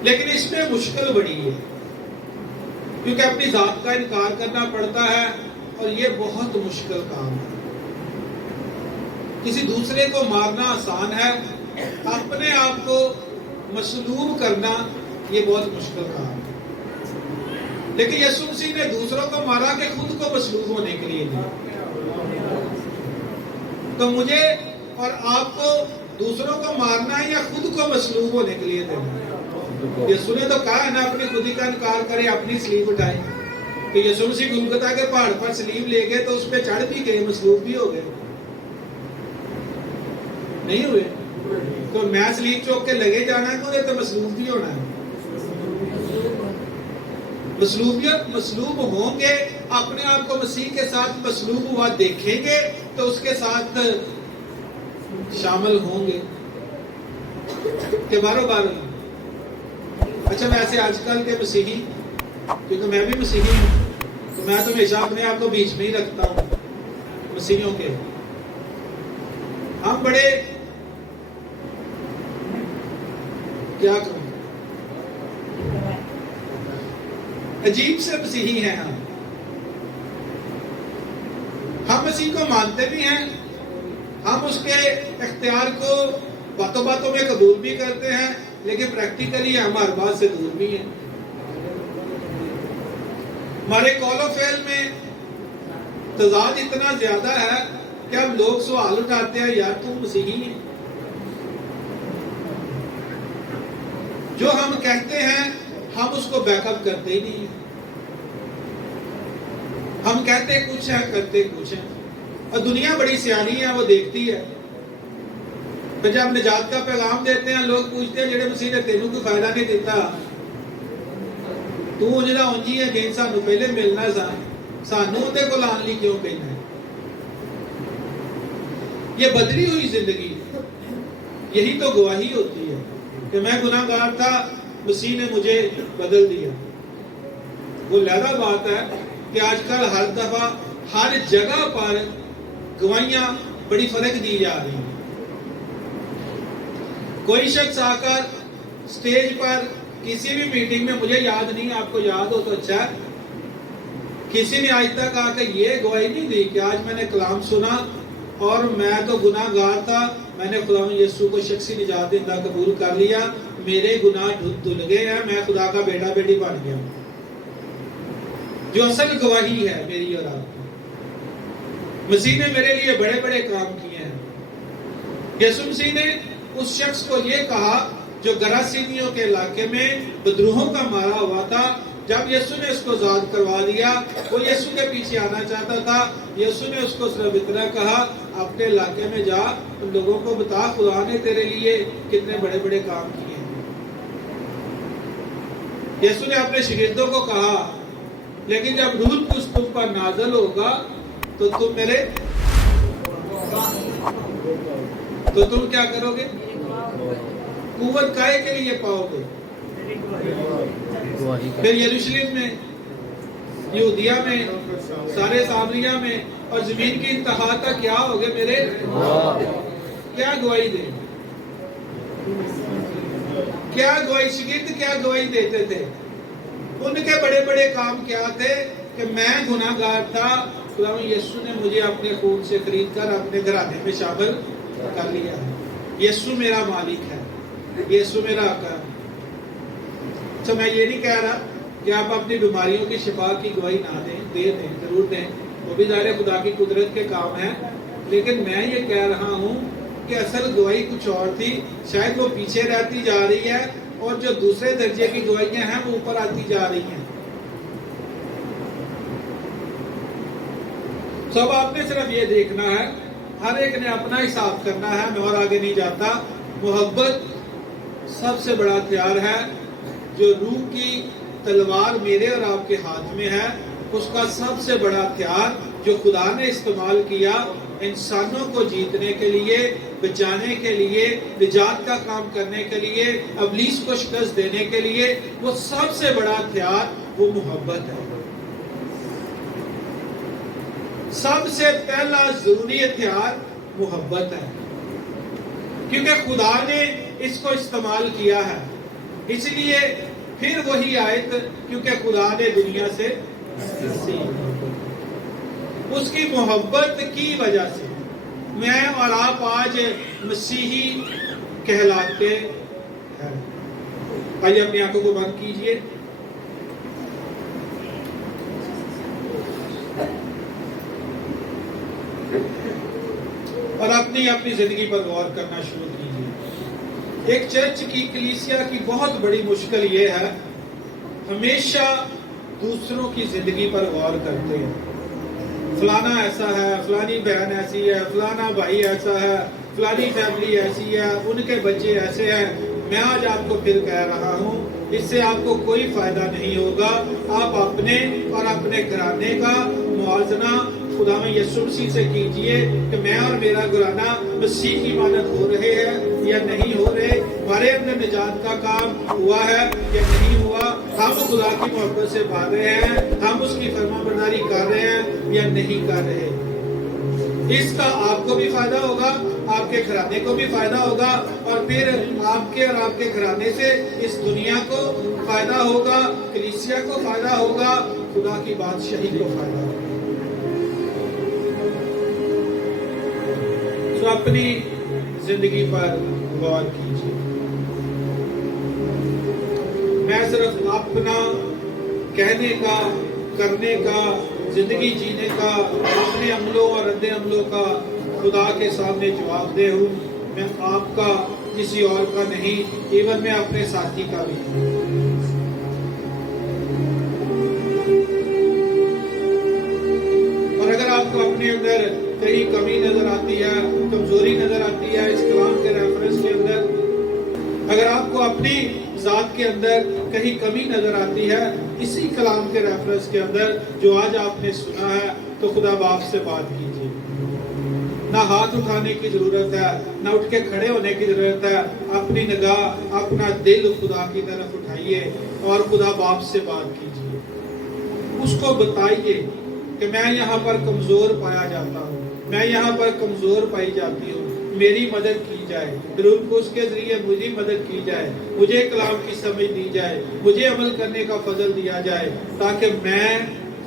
لیکن اس میں مشکل بڑی ہے، کیونکہ اپنی ذات کا انکار کرنا پڑتا ہے، اور یہ بہت مشکل کام ہے. کسی دوسرے کو مارنا آسان ہے، اپنے آپ کو مصلوب کرنا یہ بہت مشکل کام ہے. لیکن یسوع مسیح نے دوسروں کو مارا کہ خود کو مصلوب ہونے کے لیے دیا. تو مجھے اور آپ کو دوسروں کو مارنا ہے یا خود کو مصلوب ہونے کے لیے دینا؟ یسوع نے تو کہا ہے نا، اپنی خودی کا انکار کرے، اپنی صلیب اٹھائے. کہ یسوع مسیح گلگتا کے پہاڑ پر صلیب لے گئے تو اس پہ چڑھ بھی گئے، مصلوب بھی ہو گئے، نہیں ہوئے؟ تو میں صلیب چوک کے لگے جانا ہے، مجھے تو مصلوب بھی ہونا ہے. مصلوب ہوں گے، اپنے آپ کو مسیح کے ساتھ مصلوب ہوا دیکھیں گے تو اس کے ساتھ شامل ہوں گے کہ بارو بارو. اچھا، ویسے آج کل کے مسیحی، کیونکہ میں بھی مسیحی ہوں، تو میں تو ہمیشہ اپنے آپ کو بیچ میں ہی رکھتا ہوں مسیحیوں کے. ہم بڑے کیا کہوں، عجیب سے مسیحی ہیں. ہم مسیح کو مانتے بھی ہیں، ہم اس کے اختیار کو باتوں باتوں میں قبول بھی کرتے ہیں لیکن پریکٹیکلی ہم ہر بات سے دور بھی ہیں. ہمارے قول و فعل میں تضاد اتنا زیادہ ہے کہ اب لوگ سوال اٹھاتے ہیں یار تو مسیحی ہے. جو ہم کہتے ہیں ہم اس کو بیک اپ کرتے ہی نہیں ہیں. ہم کہتے کچھ ہیں کرتے کچھ ہیں. اور دنیا بڑی سیانی ہے, وہ دیکھتی ہے. پھر جب نجات کا پیغام دیتے ہیں لوگ پوچھتے ہیں جڑے مسیح نے تینوں کوئی فائدہ نہیں دیتا, تو جڑا اونجی ہے جن سانو پہلے ملنا سانو اندے کو لان لی کیوں کہنا ہے. یہ بدلی ہوئی زندگی, یہی تو گواہی ہوتی ہے کہ میں گناہ گار تھا, مسیح نے مجھے بدل دیا. وہ لہذا بات ہے کہ آج کل ہر دفعہ ہر جگہ پر گواہیاں بڑی فرق دی جا رہی ہیں. کوئی شخص آ کر سٹیج پر کسی بھی میٹنگ میں, مجھے یاد نہیں, آپ کو یاد ہو تو اچھا ہے, کسی نے آج تک آ کے یہ گواہی نہیں دی کہ آج میں نے کلام سنا اور میں تو گناہ گار تھا, میں نے خدا یسوع کو شخصی نجات دہندہ قبول کر لیا, میرے گناہ دھل گئے ہیں, میں خدا کا بیٹا بیٹی بن گیا. جو اصل گواہی ہے میری اور آپ کی, مسیح نے میرے لیے بڑے بڑے کام کیے ہیں. یسوع مسیح نے اس شخص کو یہ کہا جو گراسینیوں کے علاقے میں بدروہوں کا مارا ہوا تھا, جب یسوع نے اس کو آزاد کروا دیا, وہ یسوع کے پیچھے آنا چاہتا تھا. یسوع نے اس کو صرف اتنا کہا اپنے علاقے میں جا, ان لوگوں کو بتا خدا نے تیرے لیے کتنے بڑے بڑے کام کیے ہیں. یسوع نے اپنے شاگردوں کو کہا لیکن جب روح القدس تم پر نازل ہوگا تو تم میرے, تو تم کیا کرو گے؟ قوت کائے کے لیے پاؤ گے. پھر یروشلم میں, یہودیہ میں, سارے سامریہ میں اور زمین کی انتہا تک کیا ہوگے میرے, کیا گواہی دیں, کیا گواہی, شاگرد کیا گواہی دیتے تھے. ان کے بڑے بڑے کام کیا تھے کہ میں گناہ گار تھا, خدا یسوع نے مجھے اپنے خون سے خرید کر اپنے گھرانے میں شامل کر لیا. یسوع میرا مالک ہے, یسوع میرا آقا. تو میں یہ نہیں کہہ رہا کہ آپ اپنی بیماریوں کی شفا کی گواہی نہ دیں, دیں ضرور دیں, وہ بھی ظاہر خدا کی قدرت کے کام ہیں, لیکن میں یہ کہہ رہا ہوں کہ اصل گواہی کچھ اور تھی, شاید وہ پیچھے رہتی جا رہی ہے اور جو دوسرے درجے کی گواہیاں ہیں وہ اوپر آتی جا رہی ہیں. سب آپ نے صرف یہ دیکھنا ہے, ہر ایک نے اپنا حساب کرنا ہے, میں اور آگے نہیں جاتا. محبت سب سے بڑا ہتھیار ہے. جو روح کی تلوار میرے اور آپ کے ہاتھ میں ہے, اس کا سب سے بڑا ہتھیار جو خدا نے استعمال کیا انسانوں کو جیتنے کے لیے, بچانے کے لیے, نجات کا کام کرنے کے لیے, ابلیس کو شکست دینے کے لیے, وہ سب سے بڑا ہتھیار وہ محبت ہے. سب سے پہلا ضروری ہتھیار محبت ہے, کیونکہ خدا نے اس کو استعمال کیا ہے. اس لیے پھر وہی آیت, کیونکہ خدا نے دنیا سے اس کی محبت کی وجہ سے میں اور آپ آج مسیحی کہلاتے ہیں. آئیے اپنی آنکھوں کو بند کیجئے. اور اپنی زندگی پر غور کرنا شروع کیجئے. ایک چرچ کی, کلیسیا کی بہت بڑی مشکل یہ ہے, ہمیشہ دوسروں کی زندگی پر غور کرتے ہیں. فلانا ایسا ہے, فلانی بہن ایسی ہے, فلانا بھائی ایسا ہے, فلانی فیملی ایسی ہے, ان کے بچے ایسے ہیں. میں آج آپ کو پھر کہہ رہا ہوں, اس سے آپ کو کوئی فائدہ نہیں ہوگا. آپ اپنے اور اپنے گھرانے کا موازنہ خدا میں یسوع مسیح سے کیجئے کہ میں اور میرا گھرانہ مسیح کی مانند ہو رہے ہیں یا نہیں ہو رہے, ہمارے اندر نجات کا کام ہوا ہے یا نہیں ہوا, ہم خدا کی محبت سے بھاگ رہے ہیں, ہم اس کی فرما برداری کر رہے ہیں یا نہیں کر رہے. اس کا آپ کو بھی فائدہ ہوگا, آپ کے گھرانے کو بھی فائدہ ہوگا, اور پھر آپ کے اور آپ کے گھرانے سے اس دنیا کو فائدہ ہوگا, کلیسیا کو فائدہ ہوگا, خدا کی بادشاہی کو فائدہ ہوگا. تو اپنی زندگی پر غور کیجیے. میں صرف اپنا کہنے کا، کرنے کا، زندگی جینے کا، اپنے عملوں اور رد عملوں کا خدا کے سامنے جواب دہ ہوں. میں آپ کا، کسی اور کا نہیں، ایون میں اپنے ساتھی کا بھی ہوں. اور اگر آپ کو اپنے اندر کہیں کمی نظر آتی ہے، کمزوری نظر آتی ہے اس کلام کے ریفرنس کے اندر، اگر آپ کو اپنی ذات کے اندر کہیں کمی نظر آتی ہے اسی کلام کے ریفرنس کے اندر جو آج آپ نے سنا ہے، تو خدا باپ سے بات کیجیے. نہ ہاتھ اٹھانے کی ضرورت ہے، نہ اٹھ کے کھڑے ہونے کی ضرورت ہے. اپنی نگاہ، اپنا دل خدا کی طرف اٹھائیے اور خدا باپ سے بات کیجیے. اس کو بتائیے کہ میں یہاں پر کمزور پایا جاتا ہوں، میں یہاں پر کمزور پائی جاتی ہوں، میری مدد کی جائے. روح القدس کے ذریعے مجھے مدد کی جائے، مجھے کلام کی سمجھ دی جائے، مجھے عمل کرنے کا فضل دیا جائے، تاکہ میں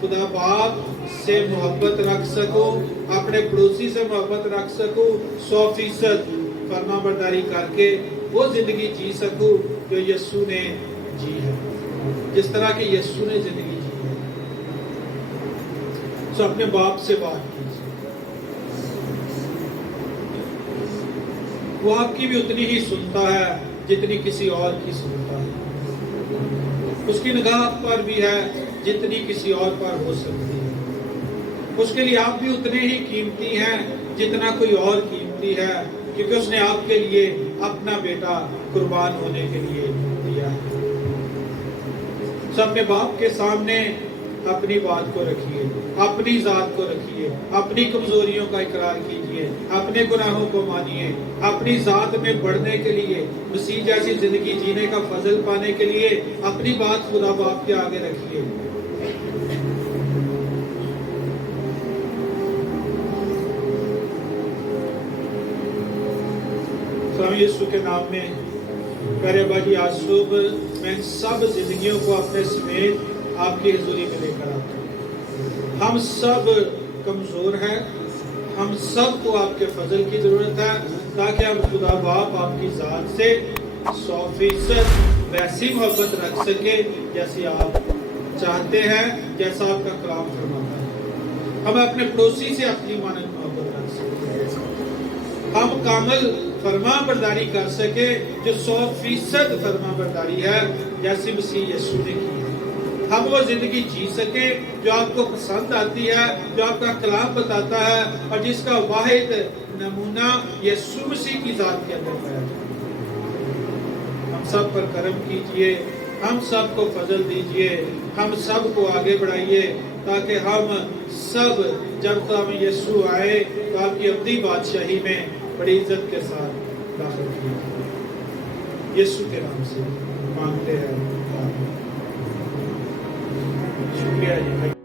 خدا باپ سے محبت رکھ سکوں، اپنے پڑوسی سے محبت رکھ سکوں، 100% فرما برداری کر کے وہ زندگی جی سکوں جو یسوع نے جی ہے، جس طرح کہ یسوع نے زندگی جی ہے. سو اپنے باپ سے بات کیجیے. وہ آپ کی بھی اتنی ہی سنتا ہے جتنی کسی اور کی سنتا ہے. اس کی نگاہ آپ پر بھی ہے جتنی کسی اور پر ہو سکتی ہے. اس کے لیے آپ بھی اتنے ہی قیمتی ہیں جتنا کوئی اور قیمتی ہے، کیونکہ اس نے آپ کے لیے اپنا بیٹا قربان ہونے کے لیے دیا ہے. سب اپنے باپ کے سامنے اپنی بات کو رکھیے، اپنی ذات کو رکھیے، اپنی کمزوریوں کا اقرار کیجیے، اپنے گناہوں کو مانیے، اپنی ذات میں بڑھنے کے لیے، مسیح جیسی زندگی جینے کا فضل پانے کے لیے اپنی بات خدا باپ کے آگے رکھیے. سوامی یسوع کے نام میں پیارے ابا جی، آج صبح میں ان سب زندگیوں کو اپنے سمیت آپ کی حضوری میں لے کر آتا ہوں. ہم سب کمزور ہیں، ہم سب کو آپ کے فضل کی ضرورت ہے تاکہ ہم خدا باپ آپ کی ذات سے 100% ویسی محبت رکھ سکے جیسی آپ چاہتے ہیں، جیسا آپ کا کلام فرماتا ہے. ہم اپنے پڑوسی سے اپنی مانند محبت رکھ سکیں، ہم کامل فرما برداری کر سکے جو 100% فرما برداری ہے جیسی مسیح یسوع نے کی ہے. ہم وہ زندگی جی سکیں جو آپ کو پسند آتی ہے، جو آپ کا کلام بتاتا ہے اور جس کا واحد نمونہ یسوع مسیح کی ذات کے اندر پایا جاتا ہے. ہم سب پر کرم کیجئے، ہم سب کو فضل دیجئے، ہم سب کو آگے بڑھائیے تاکہ ہم سب جب خدا یسوع آئے تو آپ کی ابدی بادشاہی میں بڑی عزت کے ساتھ داخل کیے. یسوع کے نام سے مانگتے ہیں. شکریہ جی.